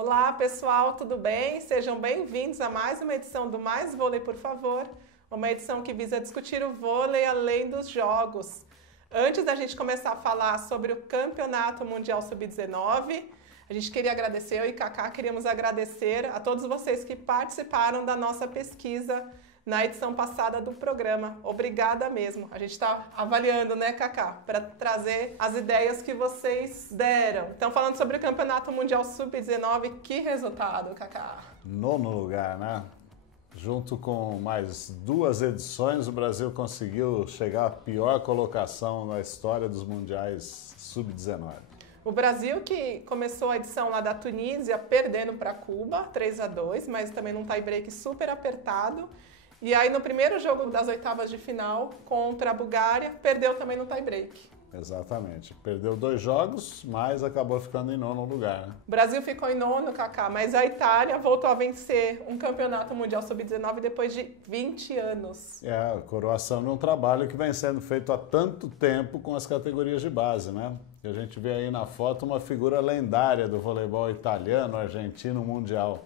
Olá pessoal, tudo bem? Sejam bem-vindos a mais uma edição do Mais Vôlei, por favor. Uma edição que visa discutir o vôlei além dos jogos. Antes da gente começar a falar sobre o Campeonato Mundial Sub-19, a gente queria agradecer, eu e Cacá queríamos agradecer a todos vocês que participaram da nossa pesquisa na edição passada do programa. Obrigada mesmo. A gente está avaliando, né, Cacá, para trazer as ideias que vocês deram. Então, falando sobre o Campeonato Mundial Sub-19, que resultado, Cacá? Nono lugar, né? Junto com mais duas edições, o Brasil conseguiu chegar à pior colocação na história dos Mundiais Sub-19. O Brasil que começou a edição lá da Tunísia perdendo para Cuba, 3-2, mas também num tie-break super apertado. E aí no primeiro jogo das oitavas de final contra a Bulgária, perdeu também no tie-break. Exatamente. Perdeu 2 jogos, mas acabou ficando em nono lugar, né? O Brasil ficou em nono, Cacá, mas a Itália voltou a vencer um campeonato mundial sub-19 depois de 20 anos. É a coroação de um trabalho que vem sendo feito há tanto tempo com as categorias de base, né? E a gente vê aí na foto uma figura lendária do voleibol italiano, argentino, mundial.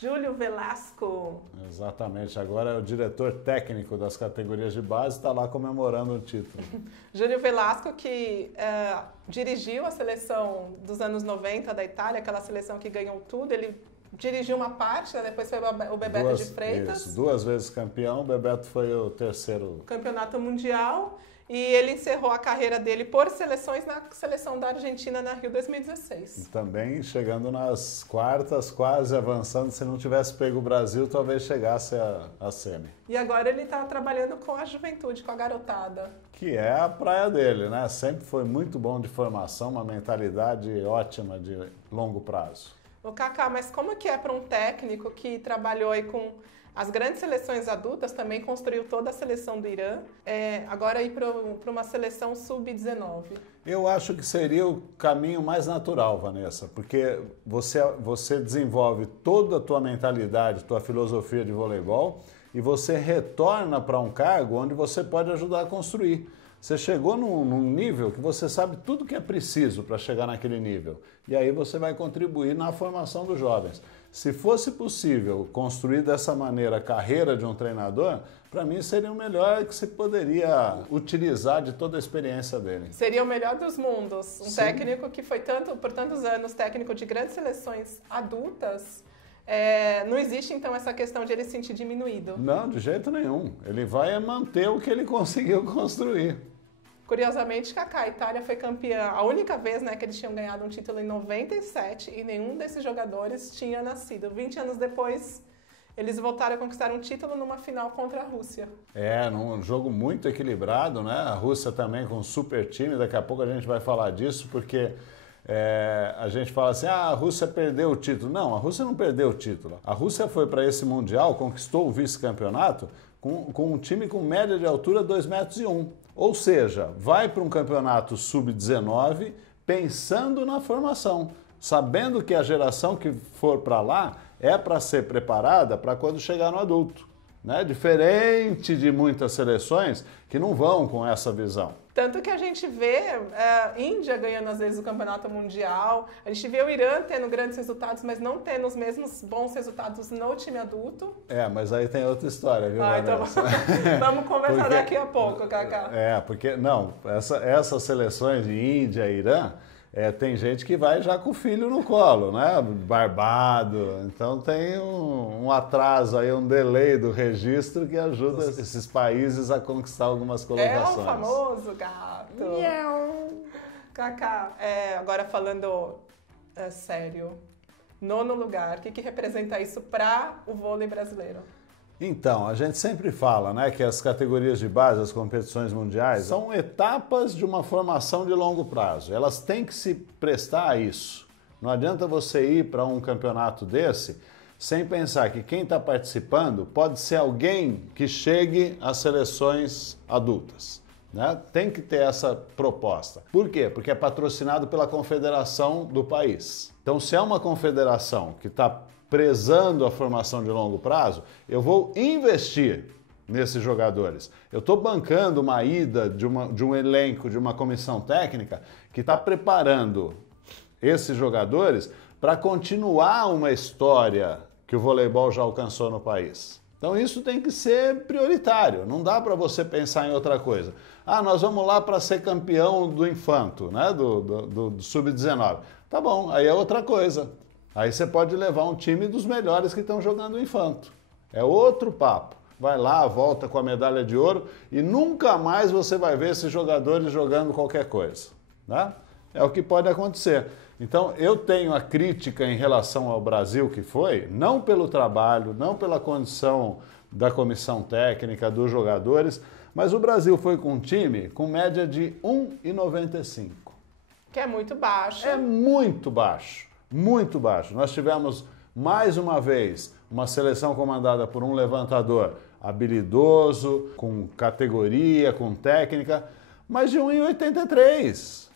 Júlio Velasco. Exatamente, agora é o diretor técnico das categorias de base, está lá comemorando o título. Júlio Velasco que dirigiu a seleção dos anos 90 da Itália, aquela seleção que ganhou tudo, ele dirigiu uma parte, né? Depois foi o Bebeto de Freitas. Isso, 2 vezes campeão, o Bebeto foi o terceiro. Campeonato mundial. E ele encerrou a carreira dele por seleções na seleção da Argentina na Rio 2016. E também chegando nas quartas, quase avançando. Se não tivesse pego o Brasil, talvez chegasse a semi. E agora ele está trabalhando com a juventude, com a garotada. Que é a praia dele, né? Sempre foi muito bom de formação, uma mentalidade ótima de longo prazo. Ô Cacá, mas como que é para um técnico que trabalhou aí com as grandes seleções adultas, também construiu toda a seleção do Irã, agora ir para uma seleção sub-19? Eu acho que seria o caminho mais natural, Vanessa, porque você desenvolve toda a tua mentalidade, tua filosofia de voleibol e você retorna para um cargo onde você pode ajudar a construir. Você chegou num nível que você sabe tudo que é preciso para chegar naquele nível. E aí você vai contribuir na formação dos jovens. Se fosse possível construir dessa maneira a carreira de um treinador, para mim seria o melhor que se poderia utilizar de toda a experiência dele. Seria o melhor dos mundos. Um Sim. Técnico que foi por tantos anos técnico de grandes seleções adultas. Não existe, então, essa questão de ele se sentir diminuído. Não, de jeito nenhum. Ele vai manter o que ele conseguiu construir. Curiosamente, Cacá, a Itália foi campeã a única vez, né, que eles tinham ganhado um título em 97 e nenhum desses jogadores tinha nascido. 20 anos depois, eles voltaram a conquistar um título numa final contra a Rússia. Num jogo muito equilibrado, né? A Rússia também com um super time, daqui a pouco a gente vai falar disso, porque a gente fala assim, a Rússia perdeu o título. Não, a Rússia não perdeu o título. A Rússia foi para esse Mundial, conquistou o vice-campeonato com um time com média de altura 2,1 metros. Ou seja, vai para um campeonato sub-19 pensando na formação, sabendo que a geração que for para lá é para ser preparada para quando chegar no adulto, né? Diferente de muitas seleções que não vão com essa visão. Tanto que a gente vê a Índia ganhando às vezes o campeonato mundial, a gente vê o Irã tendo grandes resultados, mas não tendo os mesmos bons resultados no time adulto. Mas aí tem outra história, viu, Então vamos conversar daqui a pouco, Cacá. Porque não, essas seleções de Índia e Irã, tem gente que vai já com o filho no colo, né? Barbado. Então tem um atraso aí, um delay do registro que ajuda esses países a conquistar algumas colocações. É o famoso gato. Cacá, agora falando sério, nono lugar, o que representa isso para o vôlei brasileiro? Então, a gente sempre fala, né, que as categorias de base, as competições mundiais, são etapas de uma formação de longo prazo. Elas têm que se prestar a isso. Não adianta você ir para um campeonato desse sem pensar que quem está participando pode ser alguém que chegue às seleções adultas, né? Tem que ter essa proposta. Por quê? Porque é patrocinado pela confederação do país. Então, se é uma confederação que está prezando a formação de longo prazo, eu vou investir nesses jogadores. Eu estou bancando uma ida de um elenco, de uma comissão técnica que está preparando esses jogadores para continuar uma história que o voleibol já alcançou no país. Então isso tem que ser prioritário, não dá para você pensar em outra coisa. Ah, nós vamos lá para ser campeão do infanto, né? do sub-19. Tá bom, aí é outra coisa. Aí você pode levar um time dos melhores que estão jogando o infanto. É outro papo. Vai lá, volta com a medalha de ouro e nunca mais você vai ver esses jogadores jogando qualquer coisa. Né? É o que pode acontecer. Então, eu tenho a crítica em relação ao Brasil que foi, não pelo trabalho, não pela condição da comissão técnica, dos jogadores, mas o Brasil foi com um time com média de 1,95. Que é muito baixo. É muito baixo, muito baixo. Nós tivemos, mais uma vez, uma seleção comandada por um levantador habilidoso, com categoria, com técnica, mas de 1,83.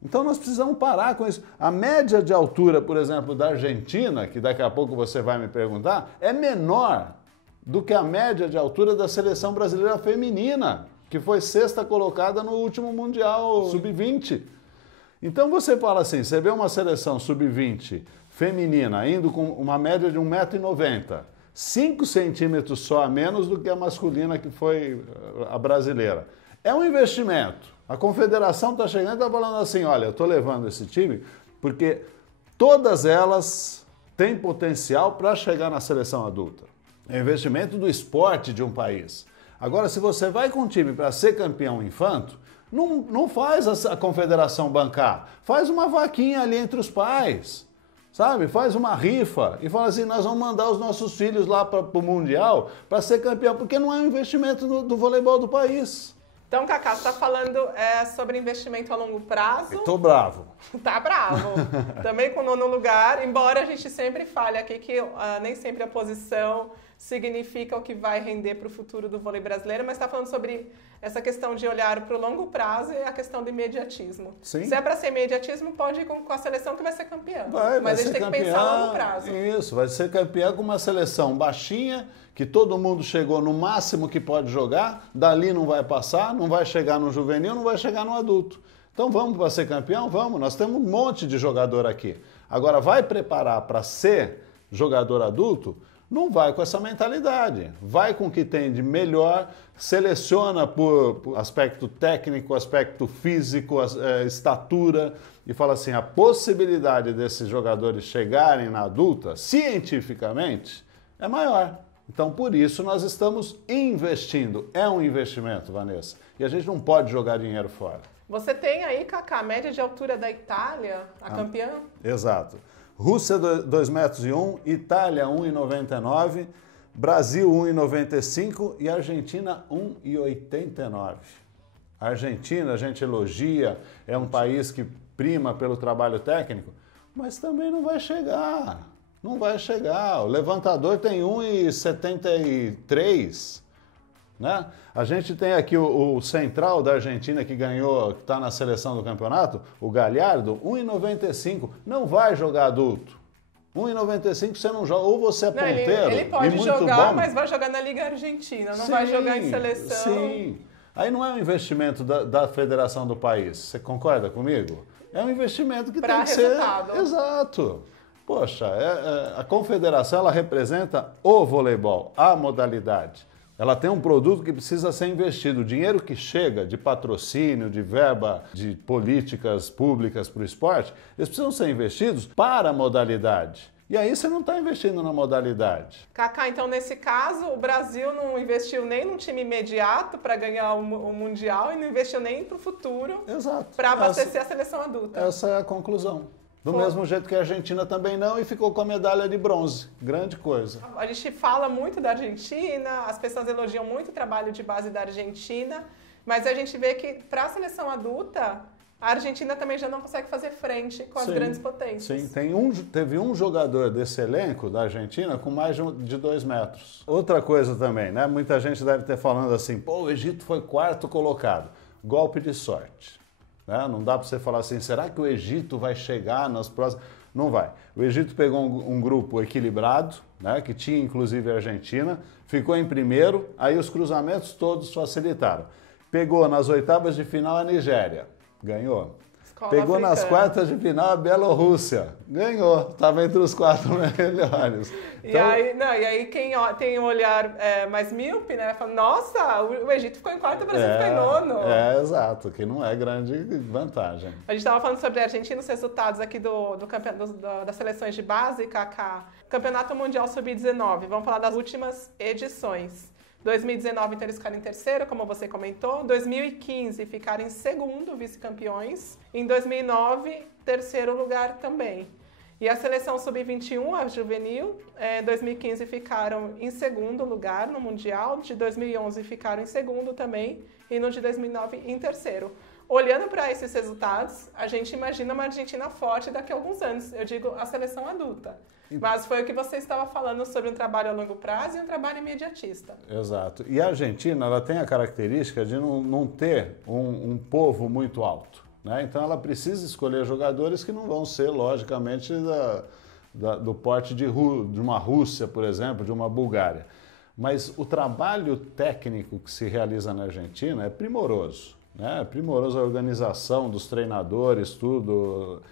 Então nós precisamos parar com isso. A média de altura, por exemplo, da Argentina, que daqui a pouco você vai me perguntar, é menor do que a média de altura da seleção brasileira feminina, que foi sexta colocada no último Mundial Sub-20. Então você fala assim, você vê uma seleção Sub-20 feminina indo com uma média de 1,90 m, 5 centímetros só a menos do que a masculina, que foi a brasileira. É um investimento. A confederação está chegando e está falando assim, olha, eu estou levando esse time porque todas elas têm potencial para chegar na seleção adulta. É investimento do esporte de um país. Agora, se você vai com um time para ser campeão infanto, não faz a confederação bancar. Faz uma vaquinha ali entre os pais, sabe? Faz uma rifa e fala assim, nós vamos mandar os nossos filhos lá para o Mundial para ser campeão, porque não é um investimento do voleibol do país. Então, Cacá, você está falando sobre investimento a longo prazo. Estou bravo. Tá bravo. Também com o nono lugar, embora a gente sempre fale aqui que nem sempre a posição significa o que vai render para o futuro do vôlei brasileiro, mas está falando sobre essa questão de olhar para o longo prazo e a questão do imediatismo. Sim. Se é para ser imediatismo, pode ir com a seleção que vai ser campeã. Mas a gente tem que pensar a longo prazo. Isso, vai ser campeã com uma seleção baixinha, que todo mundo chegou no máximo que pode jogar, dali não vai passar, não vai chegar no juvenil, não vai chegar no adulto. Então vamos para ser campeão? Vamos, nós temos um monte de jogador aqui. Agora, vai preparar para ser jogador adulto? Não vai com essa mentalidade. Vai com o que tem de melhor, seleciona por aspecto técnico, aspecto físico, estatura, e fala assim, a possibilidade desses jogadores chegarem na adulta, cientificamente, é maior. Então, por isso, nós estamos investindo. É um investimento, Vanessa. E a gente não pode jogar dinheiro fora. Você tem aí, Cacá, a média de altura da Itália, a campeã? Exato. Rússia 2,01 m, Itália 1,99 m, Brasil 1,95 m e Argentina 1,89 m. A Argentina, a gente elogia, é um país que prima pelo trabalho técnico, mas também não vai chegar. Não vai chegar. O levantador tem 1,73 m. Né? A gente tem aqui o central da Argentina que ganhou, que está na seleção do campeonato, o Galhardo, 1,95 m. Não vai jogar adulto. 1,95 m você não joga. Ou você é ponteiro. Ele pode muito jogar, bom, mas vai jogar na Liga Argentina, não vai jogar em seleção. Sim. Aí não é um investimento da federação do país. Você concorda comigo? É um investimento que tem que ser. Exato. Poxa, a confederação ela representa o voleibol, a modalidade. Ela tem um produto que precisa ser investido. O dinheiro que chega de patrocínio, de verba, de políticas públicas para o esporte, eles precisam ser investidos para a modalidade. E aí você não está investindo na modalidade. Cacá, então nesse caso, o Brasil não investiu nem num time imediato para ganhar o Mundial e não investiu nem para o futuro para abastecer a seleção adulta. Essa é a conclusão. Do mesmo jeito que a Argentina também não, e ficou com a medalha de bronze. Grande coisa. A gente fala muito da Argentina, as pessoas elogiam muito o trabalho de base da Argentina, mas a gente vê que para a seleção adulta, a Argentina também já não consegue fazer frente com as grandes potências. Sim, teve um jogador desse elenco da Argentina com mais de 2 metros. Outra coisa também, né? Muita gente deve ter falando assim, pô, o Egito foi 4º colocado. Golpe de sorte. Né? Não dá para você falar assim, será que o Egito vai chegar nas próximas... Não vai. O Egito pegou um grupo equilibrado, né, que tinha inclusive a Argentina, ficou em primeiro, aí os cruzamentos todos facilitaram. Pegou nas oitavas de final a Nigéria, ganhou. Pegou nas quartas de final a Bielorrússia. Ganhou. Estava entre os 4 melhores. Então, e aí quem tem um olhar mais míope, né? Fala, nossa, o Egito ficou em quarto, o Brasil ficou em nono. Exato, que não é grande vantagem. A gente estava falando sobre a Argentina, os resultados aqui das seleções de base, Kaká. Campeonato Mundial Sub-19. Vamos falar das últimas edições. 2019, então, eles ficaram em terceiro, como você comentou. 2015, ficaram em segundo, vice-campeões. Em 2009, terceiro lugar também. E a seleção sub-21, a juvenil, em 2015 ficaram em segundo lugar no Mundial. De 2011 ficaram em segundo também. E no de 2009 em terceiro. Olhando para esses resultados, a gente imagina uma Argentina forte daqui a alguns anos. Eu digo a seleção adulta. Mas foi o que você estava falando sobre um trabalho a longo prazo e um trabalho imediatista. Exato. E a Argentina, ela tem a característica de não ter um povo muito alto, né? Então ela precisa escolher jogadores que não vão ser, logicamente, do porte de uma Rússia, por exemplo, de uma Bulgária. Mas o trabalho técnico que se realiza na Argentina é primoroso, né? É primoroso a organização dos treinadores, tudo.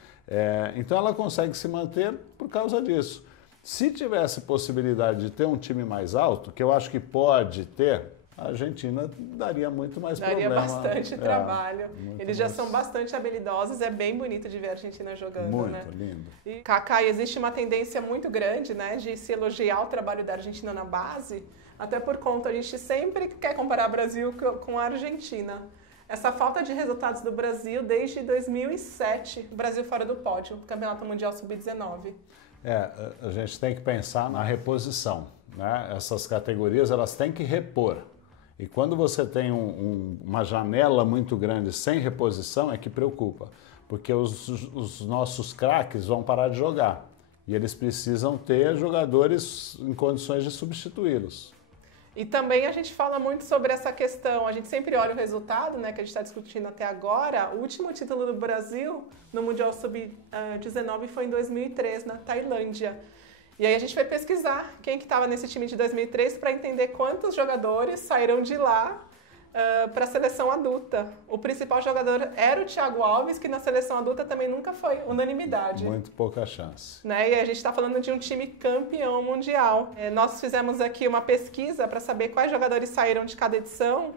Então ela consegue se manter por causa disso. Se tivesse possibilidade de ter um time mais alto, que eu acho que pode ter, a Argentina daria muito mais problema. Daria bastante trabalho. Eles já são bastante habilidosos, é bem bonito de ver a Argentina jogando, né? Muito lindo. E, Kaká, existe uma tendência muito grande, né, de se elogiar o trabalho da Argentina na base, até por conta, a gente sempre quer comparar o Brasil com a Argentina. Essa falta de resultados do Brasil desde 2007, o Brasil fora do pódio, Campeonato Mundial Sub-19. A gente tem que pensar na reposição, né? Essas categorias, elas têm que repor. E quando você tem uma janela muito grande sem reposição, é que preocupa. Porque os nossos craques vão parar de jogar. E eles precisam ter jogadores em condições de substituí-los. E também a gente fala muito sobre essa questão, a gente sempre olha o resultado, né, que a gente está discutindo até agora. O último título do Brasil no Mundial Sub-19 foi em 2003, na Tailândia. E aí a gente foi pesquisar quem que estava nesse time de 2003 para entender quantos jogadores saíram de lá para a seleção adulta. O principal jogador era o Thiago Alves, que na seleção adulta também nunca foi unanimidade. Muito pouca chance. Né? E a gente está falando de um time campeão mundial. Nós fizemos aqui uma pesquisa para saber quais jogadores saíram de cada edição.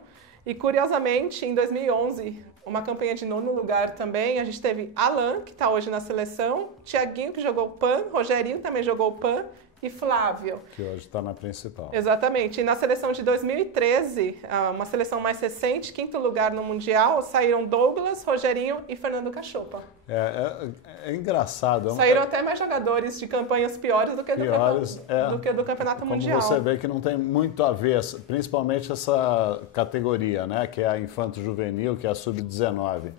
E, curiosamente, em 2011, uma campanha de 9º lugar também, a gente teve Alan, que está hoje na seleção, Thiaguinho, que jogou o PAN, Rogerinho também jogou o PAN, e Flávio. Que hoje está na principal. Exatamente. E na seleção de 2013, uma seleção mais recente, 5º lugar no Mundial, saíram Douglas, Rogerinho e Fernando Cachopa. É engraçado. Saíram até mais jogadores de campanhas piores do que do Campeonato Mundial. Como você vê que não tem muito a ver, principalmente essa categoria, né, que é a infanto-juvenil, que é a sub-19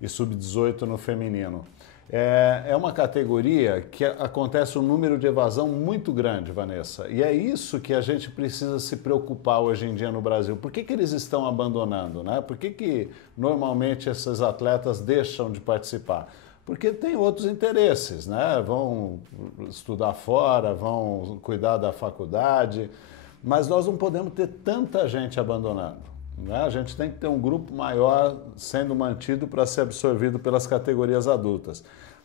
e sub-18 no feminino. É uma categoria que acontece um número de evasão muito grande, Vanessa. E é isso que a gente precisa se preocupar hoje em dia no Brasil. Por que eles estão abandonando, né? Por que normalmente esses atletas deixam de participar? Porque tem outros interesses, né? Vão estudar fora, vão cuidar da faculdade, mas nós não podemos ter tanta gente abandonando. A gente tem que ter um grupo maior sendo mantido para ser absorvido pelas categorias adultas.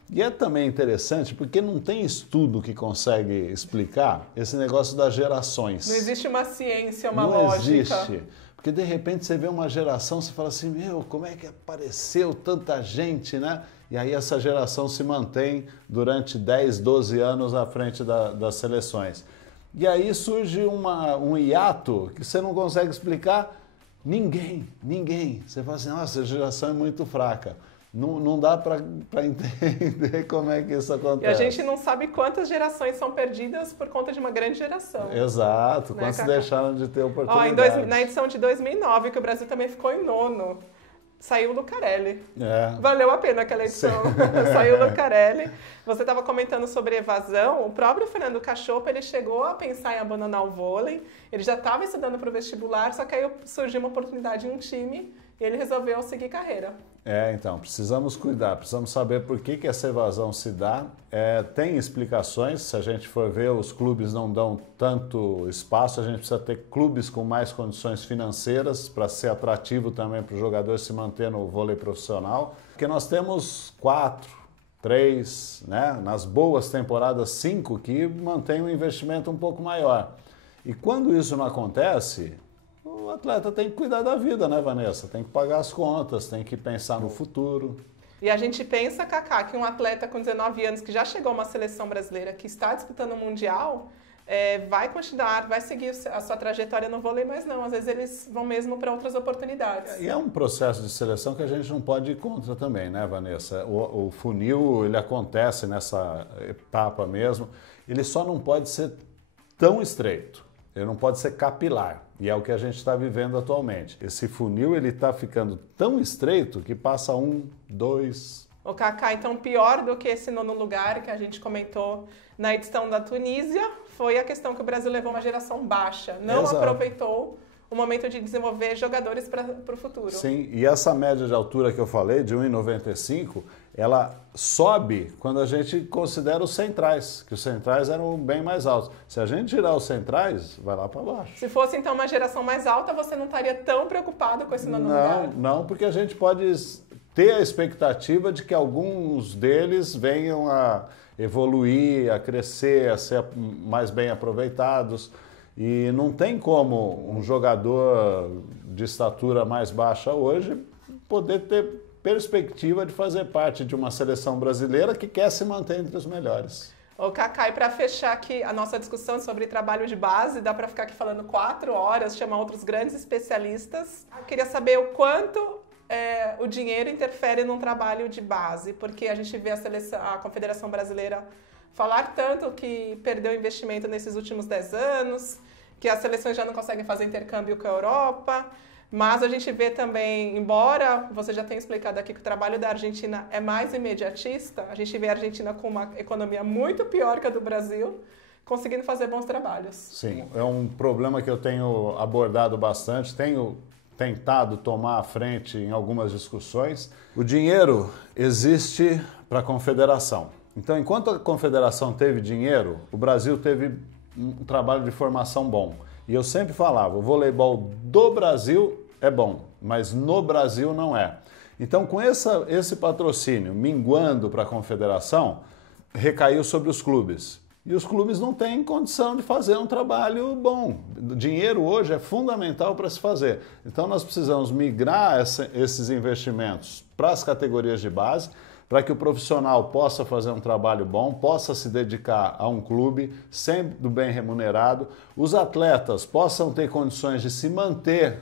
E é também interessante porque não tem estudo que consegue explicar esse negócio das gerações. Não existe uma ciência, uma lógica. Não existe. Porque de repente você vê uma geração, você fala assim, meu, como é que apareceu tanta gente, né? E aí essa geração se mantém durante 10, 12 anos à frente das seleções. E aí surge um hiato que você não consegue explicar. Ninguém. Você fala assim, nossa, a geração é muito fraca. Não dá para entender como é que isso acontece. E a gente não sabe quantas gerações são perdidas por conta de uma grande geração. Exato, né, quantos deixaram de ter oportunidade. Na edição de 2009, que o Brasil também ficou em 9º, saiu o Lucarelli. Valeu a pena aquela edição. Saiu o Lucarelli. Você estava comentando sobre evasão. O próprio Fernando Cachopa, ele chegou a pensar em abandonar o vôlei. Ele já estava estudando para o vestibular, só que aí surgiu uma oportunidade em um time e ele resolveu seguir carreira. Então, precisamos cuidar, precisamos saber por que essa evasão se dá. Tem explicações, se a gente for ver, os clubes não dão tanto espaço, a gente precisa ter clubes com mais condições financeiras para ser atrativo também para o jogador se manter no vôlei profissional. Porque nós temos 4, 3, né? Nas boas temporadas 5 que mantém um investimento um pouco maior. E quando isso não acontece, o atleta tem que cuidar da vida, né, Vanessa? Tem que pagar as contas, tem que pensar no futuro. E a gente pensa, Cacá, que um atleta com 19 anos que já chegou a uma seleção brasileira, que está disputando o Mundial, vai continuar, vai seguir a sua trajetória no vôlei, mas não, às vezes eles vão mesmo para outras oportunidades. E é um processo de seleção que a gente não pode ir contra também, né, Vanessa? O funil, ele acontece nessa etapa mesmo, ele só não pode ser tão estreito, ele não pode ser capilar. E é o que a gente está vivendo atualmente. Esse funil, ele está ficando tão estreito que passa 1, 2... O Cacá, então, pior do que esse 9º lugar que a gente comentou na edição da Tunísia, foi a questão que o Brasil levou uma geração baixa. Não aproveitou o momento de desenvolver jogadores para o futuro. Sim, e essa média de altura que eu falei, de 1,95, ela sobe quando a gente considera os centrais, que os centrais eram bem mais altos. Se a gente tirar os centrais, vai lá para baixo. Se fosse então uma geração mais alta, você não estaria tão preocupado com esse 9º lugar? Não, porque a gente pode ter a expectativa de que alguns deles venham a evoluir, a crescer, a ser mais bem aproveitados. E não tem como um jogador de estatura mais baixa hoje poder ter perspectiva de fazer parte de uma seleção brasileira que quer se manter entre os melhores. Ô Cacá, e para fechar aqui a nossa discussão sobre trabalho de base, dá para ficar aqui falando 4 horas, chamar outros grandes especialistas. Eu queria saber o quanto o dinheiro interfere num trabalho de base, porque a gente vê a Confederação Brasileira falar tanto que perdeu investimento nesses últimos 10 anos, que as seleções já não conseguem fazer intercâmbio com a Europa, mas a gente vê também, embora você já tenha explicado aqui que o trabalho da Argentina é mais imediatista, a gente vê a Argentina com uma economia muito pior que a do Brasil, conseguindo fazer bons trabalhos. Sim, é um problema que eu tenho abordado bastante, tenho tentado tomar a frente em algumas discussões. O dinheiro existe para a confederação. Então, enquanto a confederação teve dinheiro, o Brasil teve um trabalho de formação bom. E eu sempre falava, o voleibol do Brasil é bom, mas no Brasil não é. Então, com esse patrocínio minguando para a confederação, recaiu sobre os clubes. E os clubes não têm condição de fazer um trabalho bom. O dinheiro hoje é fundamental para se fazer. Então, nós precisamos migrar esses investimentos para as categorias de base, para que o profissional possa fazer um trabalho bom, possa se dedicar a um clube, sendo bem remunerado, os atletas possam ter condições de se manter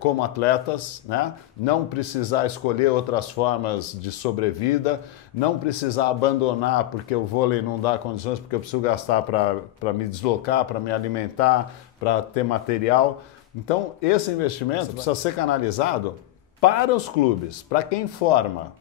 como atletas, né? Não precisar escolher outras formas de sobrevida, não precisar abandonar porque o vôlei não dá condições, porque eu preciso gastar para me deslocar, para me alimentar, para ter material. Então, esse investimento precisa ser canalizado para os clubes, para quem forma.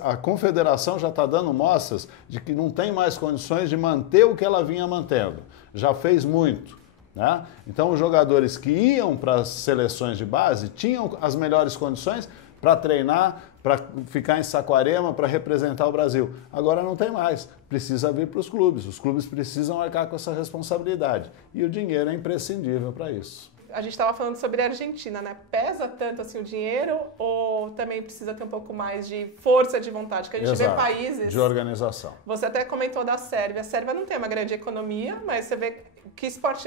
A confederação já está dando mostras de que não tem mais condições de manter o que ela vinha mantendo. Já fez muito, né? Então, os jogadores que iam para as seleções de base tinham as melhores condições para treinar, para ficar em Saquarema, para representar o Brasil. Agora não tem mais. Precisa vir para os clubes. Os clubes precisam arcar com essa responsabilidade. E o dinheiro é imprescindível para isso. A gente estava falando sobre a Argentina, né? Pesa tanto assim o dinheiro ou também precisa ter um pouco mais de força de vontade? Que a gente vê países... de organização. Você até comentou da Sérvia. A Sérvia não tem uma grande economia, mas você vê que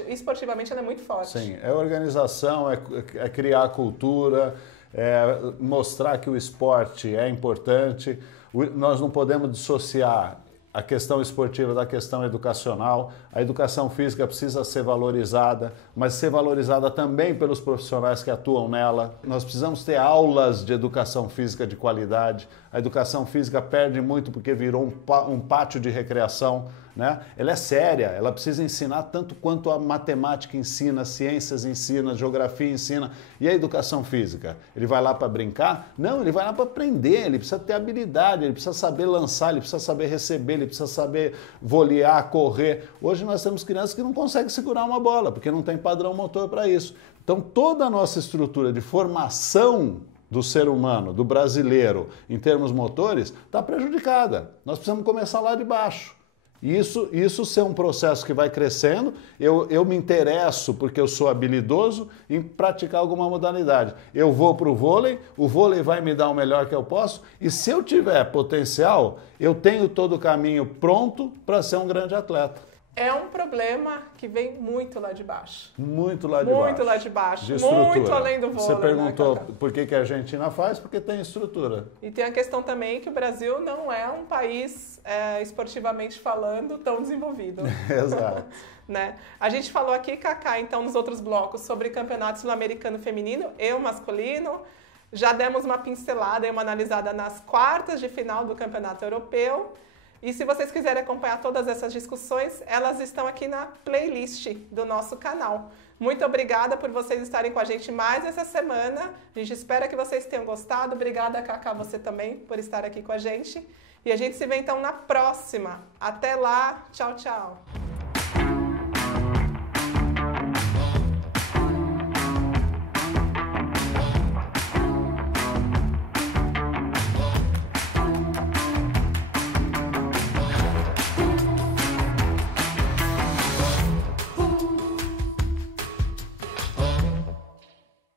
esportivamente ela é muito forte. Sim, é organização, é criar cultura, é mostrar que o esporte é importante. Nós não podemos dissociar a questão esportiva da questão educacional. A educação física precisa ser valorizada, mas ser valorizada também pelos profissionais que atuam nela. Nós precisamos ter aulas de educação física de qualidade. A educação física perde muito porque virou um pátio de recreação. né? Ela é séria, ela precisa ensinar tanto quanto a matemática ensina, ciências ensina, geografia ensina. E a educação física? Ele vai lá para brincar? Não, ele vai lá para aprender, ele precisa ter habilidade, ele precisa saber lançar, ele precisa saber receber, ele precisa saber volear, correr. Hoje nós temos crianças que não conseguem segurar uma bola, porque não tem padrão motor para isso. Então toda a nossa estrutura de formação do ser humano, do brasileiro, em termos motores, está prejudicada. Nós precisamos começar lá de baixo. Isso ser um processo que vai crescendo, eu me interesso, porque eu sou habilidoso, em praticar alguma modalidade. Eu vou para o vôlei vai me dar o melhor que eu posso, e se eu tiver potencial, eu tenho todo o caminho pronto para ser um grande atleta. É um problema que vem muito lá de baixo. Muito lá de baixo. Muito lá de baixo. De estrutura. Muito além do vôlei. Você perguntou, né, por que a Argentina faz? Porque tem estrutura. E tem a questão também que o Brasil não é um país, esportivamente falando, tão desenvolvido. Exato. Né? A gente falou aqui, Cacá, então, nos outros blocos, sobre campeonato sul-americano feminino e o masculino. Já demos uma pincelada e uma analisada nas quartas de final do campeonato europeu. E se vocês quiserem acompanhar todas essas discussões, elas estão aqui na playlist do nosso canal. Muito obrigada por vocês estarem com a gente mais essa semana. A gente espera que vocês tenham gostado. Obrigada, Cacá, você também, por estar aqui com a gente. E a gente se vê então na próxima. Até lá. Tchau, tchau.